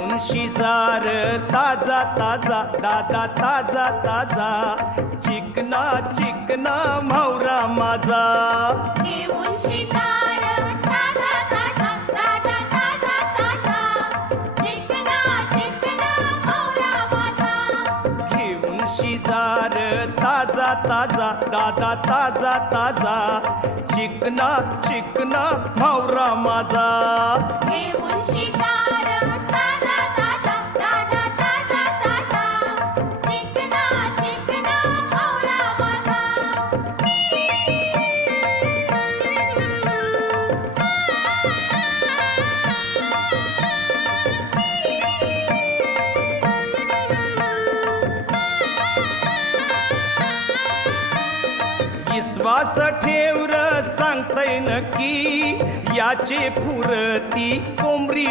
घेऊन शिजार ताजा ताजा दादा ताजा ताजा चिकना चिकना म्हावरा माझा घेऊन शिजार ताजा ताजा दादा ताजा ताजा चिकना चिकना म्हावरा माझा घेऊन शिजार ताजा ताजा दादा ताजा ताजा चिकना चिकना म्हावरा माझा घेऊन शिजार ताजा ताजा दादा ताजा ताजा चिकना चिकना म्हावरा माझा विश्वास ठेवर सांगतय नक्की याचे फुरती कोंबरी